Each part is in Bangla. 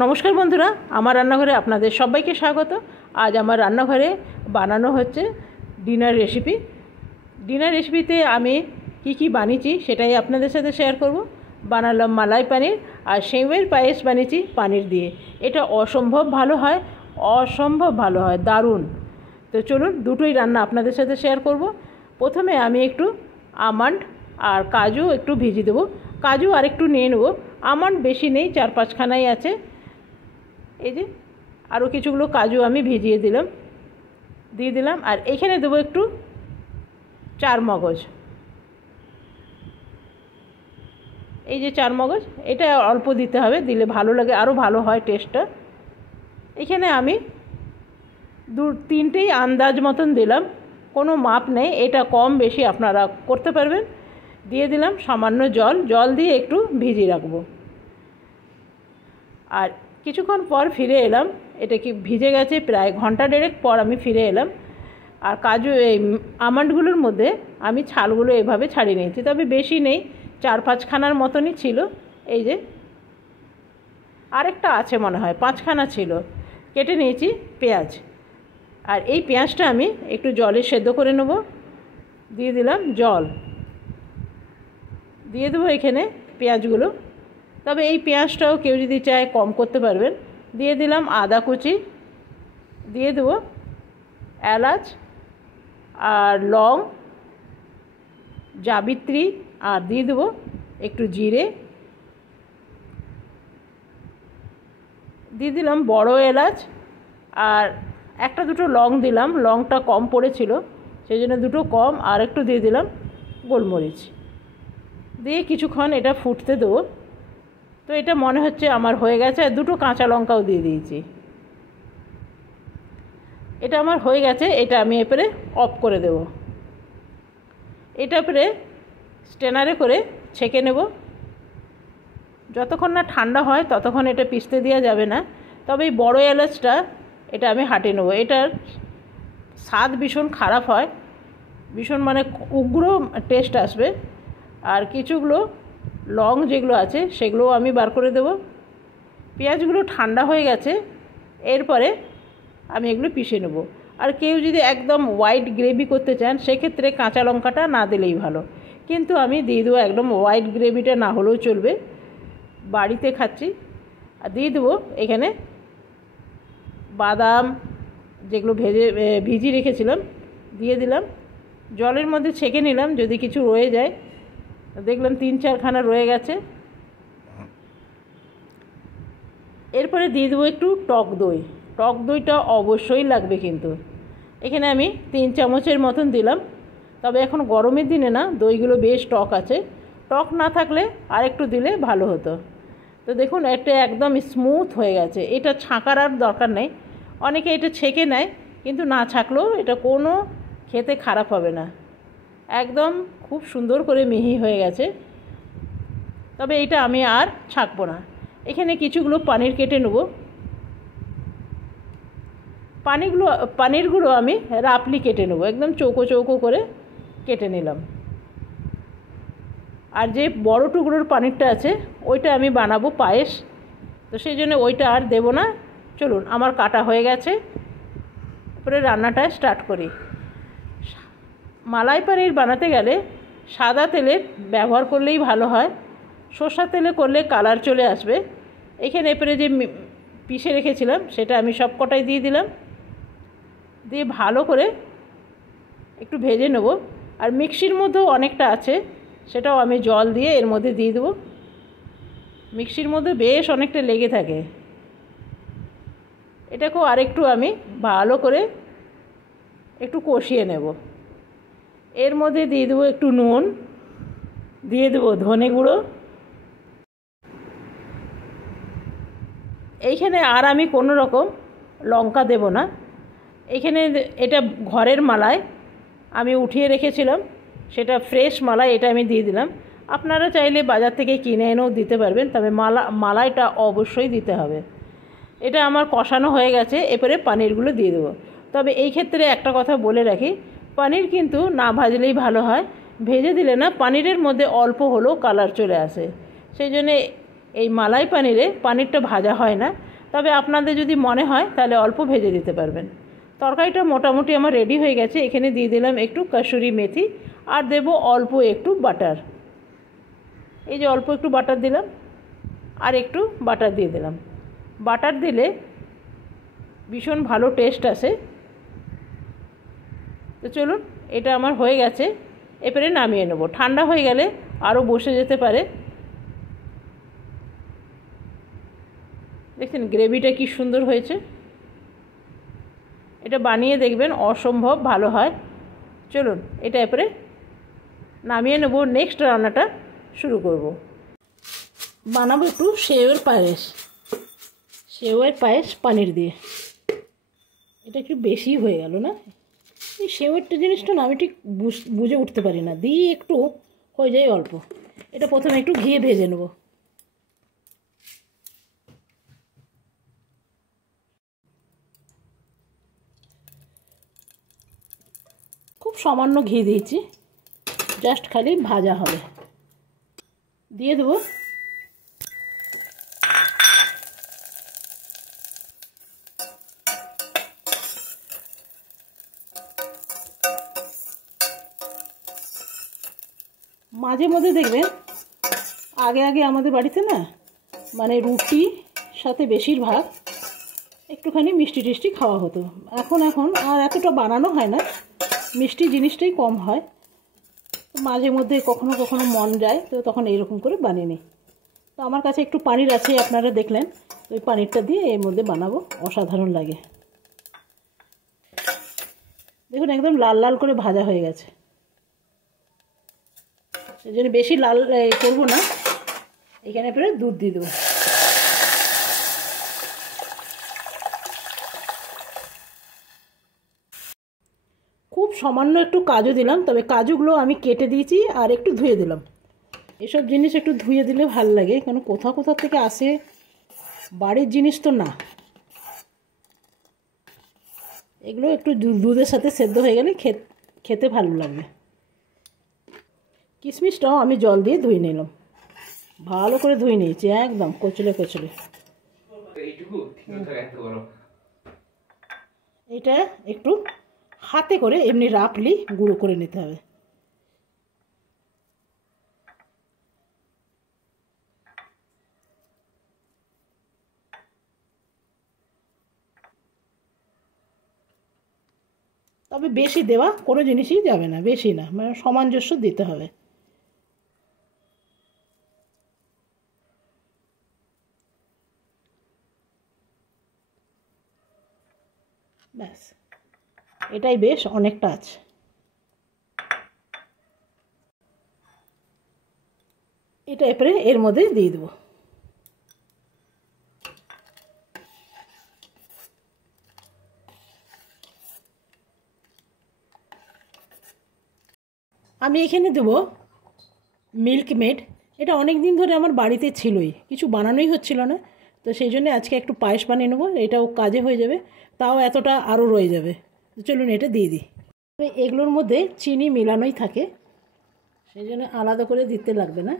নমস্কার বন্ধুরা, আমার রান্নাঘরে আপনাদের সবাইকে স্বাগত। আজ আমার রান্নাঘরে বানানো হচ্ছে ডিনার রেসিপি। ডিনার রেসিপিতে আমি কি বানিয়েছি সেটাই আপনাদের সাথে শেয়ার করব। বানালাম মালাই পানির আর সেমাইয়ের পায়েস বানিয়েছি পানির দিয়ে। এটা অসম্ভব ভালো হয়, দারুণ। তো চলুন দুটোই রান্না আপনাদের সাথে শেয়ার করব। প্রথমে আমি একটু আমন্ড আর কাজু একটু ভিজিয়ে দেবো। কাজু আর একটু নিয়ে নেবো, আমন্ড বেশি নেই, 4-5খানাই আছে। এই যে আরও কিছুগুলো কাজু আমি ভিজিয়ে দিয়ে দিলাম। আর এখানে দেবো একটু চারমগজ। এই যে চারমগজ, এটা অল্প দিতে হবে, দিলে ভালো লাগে, আরও ভালো হয় টেস্টটা। এখানে আমি 2-3টেই আন্দাজ মতন দিলাম, কোনো মাপ নেই, এটা কম বেশি আপনারা করতে পারবেন। দিয়ে দিলাম সামান্য জল দিয়ে একটু ভিজিয়ে রাখবো। আর কিছুক্ষণ পর ফিরে এলাম, এটা কি ভিজে গেছে, প্রায় ঘন্টা দেড়েক পর আমি ফিরে এলাম। আর কাজু এই আমন্ডগুলোর মধ্যে আমি ছালগুলো এভাবে ছাড়িয়ে নিয়েছি, তবে বেশি নেই, 4-5খানার মতনই ছিল। এই যে আরেকটা আছে মনে হয়, 5খানা ছিল। কেটে নিয়েছি পেঁয়াজ, আর এই পেঁয়াজটা আমি একটু জলে সেদ্ধ করে নেব। দিয়ে দিলাম জল, দিয়ে দেবো এখানে পেঁয়াজগুলো। তবে এই পেঁয়াজটাও কেউ যদি চায় কম করতে পারবেন। দিয়ে দিলাম আদা কুচি, দিয়ে দেবো এলাচ আর লং, জাবিত্রী, আর দিয়ে দেবো একটু জিরে, দিয়ে দিলাম বড় এলাচ, আর 1-2 লং দিলাম, লংটা কম পড়েছিল সেই জন্য 2 কম, আর একটু দিয়ে দিলাম গোলমরিচ। দিয়ে কিছুক্ষণ এটা ফুটতে দেবো। তো এটা মনে হচ্ছে আমার হয়ে গেছে। আর 2 কাঁচা লঙ্কাও দিয়ে দিয়েছি। এটা আমার হয়ে গেছে, এটা আমি এরপরে অফ করে দেব। এটা পরে স্ট্রেনারে করে ছেঁকে নেব। যতক্ষণ না ঠান্ডা হয় ততক্ষণ এটা পিষতে দেওয়া যাবে না। তবে এই বড় এলাচটা এটা আমি হাঁটে নেব। এটার স্বাদ ভীষণ খারাপ হয়, ভীষণ মানে উগ্র টেস্ট আসবে। আর কিছুগুলো লং যেগুলো আছে সেগুলোও আমি বার করে দেব। পেঁয়াজগুলো ঠান্ডা হয়ে গেছে, এরপরে আমি এগুলো পিষে নেব। আর কেউ যদি একদম হোয়াইট গ্রেভি করতে চান সেক্ষেত্রে কাঁচা লঙ্কাটা না দিলেই ভালো, কিন্তু আমি দিয়ে দেবো একদম হোয়াইট গ্রেভিটা না হলেও চলবে, বাড়িতে খাচ্ছি। আর দিয়ে দেবো এখানে বাদাম যেগুলো ভিজিয়ে রেখেছিলাম, দিয়ে দিলাম। জলের মধ্যে ছেঁকে নিলাম, যদি কিছু রয়ে যায়। দেখলাম 3-4খানা রয়ে গেছে। এরপরে দিয়ে দেবো একটু টক দইটা অবশ্যই লাগবে কিন্তু। এখানে আমি 3 চামচের মতন দিলাম। তবে এখন গরমের দিনে না, দইগুলো বেশ টক আছে, টক না থাকলে আর একটু দিলে ভালো হতো। তো দেখুন এটা একদম স্মুথ হয়ে গেছে, এটা ছাঁকার আর দরকার নেই। অনেকে এটা ছেঁকে নেয়, কিন্তু না ছাঁকলেও এটা কোনো খেতে খারাপ হবে না, একদম খুব সুন্দর করে মিহি হয়ে গেছে। তবে এটা আমি আর ছাঁকবো না। এখানে কিছুগুলো পনির কেটে নেব। পনিরগুলো আমি রাফলি কেটে নেব, একদম চৌকো করে কেটে নিলাম। আর যে বড় টুকরোর পনিরটা আছে ওইটা আমি বানাবো পায়েস, তো সেই জন্য ওইটা আর দেব না। চলুন, আমার কাটা হয়ে গেছে, এরপরে রান্নাটা স্টার্ট করি। মালাই পানির বানাতে গেলে সাদা তেলের ব্যবহার করলেই ভালো হয়, সরষের তেলে করলে কালার চলে আসবে। এখানে এরপরে যে পিষে রেখেছিলাম সেটা আমি সব কটাই দিয়ে দিলাম, দিয়ে ভালো করে একটু ভেজে নেব। আর মিক্সির মধ্যেও অনেকটা আছে, সেটাও আমি জল দিয়ে এর মধ্যে দিয়ে দেবো। মিক্সির মধ্যে বেশ অনেকটা লেগে থাকে, এটাকেও আরেকটু আমি ভালো করে একটু কষিয়ে নেব। এর মধ্যে দিয়ে দেবো একটু নুন, দিয়ে দেবো ধনে গুঁড়ো। এইখানে আর আমি কোনো রকম লঙ্কা দেব না। এখানে এটা ঘরের মালাই আমি উঠিয়ে রেখেছিলাম, সেটা ফ্রেশ মালাই, এটা আমি দিয়ে দিলাম। আপনারা চাইলে বাজার থেকে কিনে এনেও দিতে পারবেন, তবে মালাইটা অবশ্যই দিতে হবে। এটা আমার কষানো হয়ে গেছে, এরপরে পনিরগুলো দিয়ে দেবো। তবে এই ক্ষেত্রে একটা কথা বলে রাখি, পনির কিন্তু না ভাজলেই ভালো হয়, ভেজে দিলে না পনিরের মধ্যে অল্প হলেও কালার চলে আসে। সেই জন্যে এই মালাই পানিরে পানিরটা ভাজা হয় না, তবে আপনাদের যদি মনে হয় তাহলে অল্প ভেজে দিতে পারবেন। তরকারিটা মোটামুটি আমার রেডি হয়ে গেছে। এখানে দিয়ে দিলাম একটু কাসুরি মেথি আর দেব অল্প একটু বাটার। এই যে অল্প একটু বাটার দিলাম আর একটু বাটার দিয়ে দিলাম। বাটার দিলে ভীষণ ভালো টেস্ট আসে। তো চলুন, এটা আমার হয়ে গেছে, এবারে নামিয়ে নেব। ঠান্ডা হয়ে গেলে আরও বসে যেতে পারে। দেখছেন গ্রেভিটা কি সুন্দর হয়েছে। এটা বানিয়ে দেখবেন, অসম্ভব ভালো হয়। চলুন এটা এবারে নামিয়ে নেব। নেক্সট রান্নাটা শুরু করব। বানাবো একটু সেওয়ের পায়েস। সেওয়ের পায়েস পানির দিয়ে। এটা একটু বেশি হয়ে গেল না? এই সেওয়েরটা জিনিসটা না আমি ঠিক বুঝে উঠতে পারি না, দিয়ে একটু হয়ে যায় অল্প। এটা প্রথমে একটু ঘিয়ে ভেজে নেব। খুব সামান্য ঘি দিয়েছি, জাস্ট খালি ভাজা হবে। দিয়ে দেবো মাঝে মধ্যে দেখবেন আগে আগে আমাদের বাড়িতে না মানে রুটি সাথে বেশিরভাগ একটুখানি মিষ্টি টিষ্টি খাওয়া হতো। এখন আর এতটা বানানো হয় না, মিষ্টি জিনিসটাই কম হয়। মাঝে মধ্যে কখনো কখনো মন যায় তো তখন এইরকম করে বানিয়ে নিই। তো আমার কাছে একটু পানির আছে, আপনারা দেখলেন। ওই পানিরটা দিয়ে এর মধ্যে বানাবো, অসাধারণ লাগে। দেখুন একদম লাল লাল করে ভাজা হয়ে গেছে। সেই জন্য বেশি লাল করবো না। এখানে পরে দুধ দিয়ে দেবো। খুব সামান্য একটু কাজু দিলাম, তবে কাজুগুলো আমি কেটে দিয়েছি আর একটু ধুয়ে দিলাম। এসব জিনিস একটু ধুয়ে দিলে ভালো লাগে, কেন কোথা থেকে আসে, বাড়ির জিনিস তো না। এগুলো একটু দুধের সাথে সেদ্ধ হয়ে গেলে খেতে ভালো লাগবে। কিশমিশটাও আমি জল দিয়ে ধুয়ে নিলাম, ভালো করে ধুয়ে নিয়েছি, একদম কচলে কচলে। এটা একটু হাতে করে এমনি রাফলি গুঁড়ো করে নিতে হবে। তবে বেশি দেওয়া কোনো জিনিসই যাবে না, বেশি না, মানে সামঞ্জস্য দিতে হবে। ব্যাস, এটাই বেশ অনেকটা আছে। এটা এরপরে এর মধ্যে দিয়ে দেবো। আমি এখানে দেবো মিল্ক মেড। এটা অনেক দিন ধরে আমার বাড়িতে ছিলই, কিছু বানানোই হচ্ছিল না, তো সেই জন্য আজকে একটু পায়েস বানিয়ে নেবো। এটাও কাজে হয়ে যাবে, তাও এতটা আরও রয়ে যাবে। চলুন এটা দিয়ে দিই। এগুলোর মধ্যে চিনি মেলানোই থাকে, সেই জন্য আলাদা করে দিতে লাগবে না।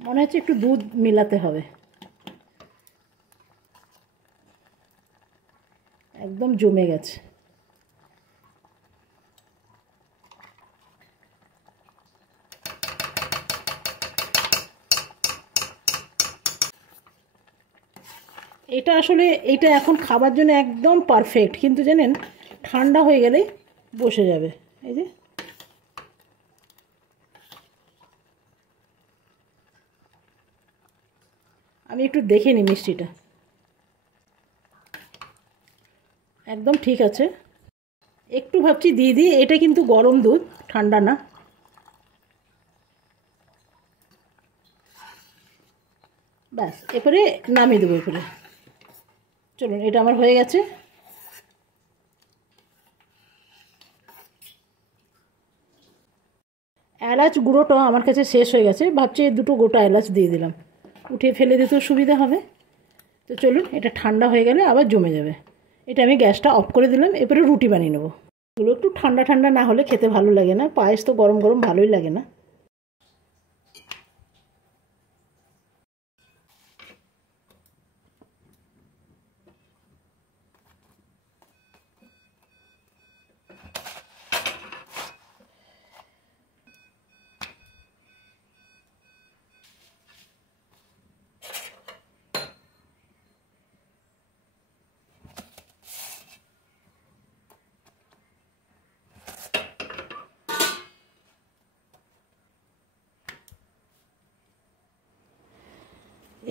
মনে হচ্ছে একটু দুধ মেলাতে হবে। একদম জমে গেছে। এটা আসলে এটা এখন খাবার জন্য একদম পারফেক্ট, কিন্তু জানেন ঠান্ডা হয়ে গেলে বসে যাবে। এই যে আমি একটু দেখে নিই মিষ্টিটা, একদম ঠিক আছে। একটু ভাবছি দিয়ে দিই, এটা কিন্তু গরম দুধ, ঠান্ডা না। ব্যাস এরপরে নামিয়ে দেবো। এরপরে চলুন, এটা আমার হয়ে গেছে। এলাচ গুঁড়োটা আমার কাছে শেষ হয়ে গেছে, ভাবছি দুটো গোটা এলাচ দিয়ে দিলাম, উঠিয়ে ফেলে দিতেও সুবিধা হবে। তো চলুন, এটা ঠান্ডা হয়ে গেলে আবার জমে যাবে। এটা আমি গ্যাসটা অফ করে দিলাম। এরপরে রুটি বানিয়ে নেবো। এগুলো একটু ঠান্ডা ঠান্ডা না হলে খেতে ভালো লাগে না, পায়েস তো গরম গরম ভালোই লাগে না।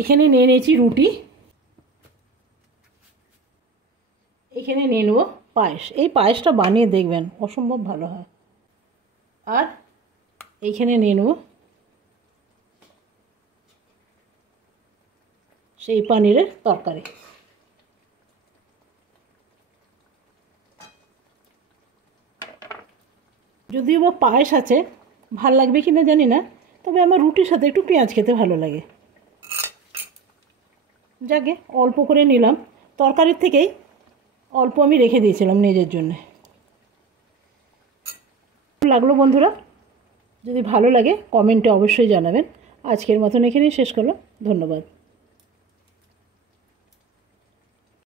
এখানে নিয়ে নিয়েছি রুটি, এখানে নিয়ে নেব পায়েস। এই পায়েসটা বানিয়ে দেখবেন, অসম্ভব ভালো হয়। আর এইখানে নিয়ে নেব সেই পনিরের তরকারি। যদিও বা পায়েস আছে, ভাল লাগবে কি না জানি না, তবে আমার রুটির সাথে একটু পেঁয়াজ খেতে ভালো লাগে। যাকে অল্প করে নিলাম, তরকারির থেকেই অল্প আমি রেখে দিয়েছিলাম নিজের জন্যে। লাগলো বন্ধুরা, যদি ভালো লাগে কমেন্টে অবশ্যই জানাবেন। আজকের মতন এখানেই শেষ করলাম, ধন্যবাদ।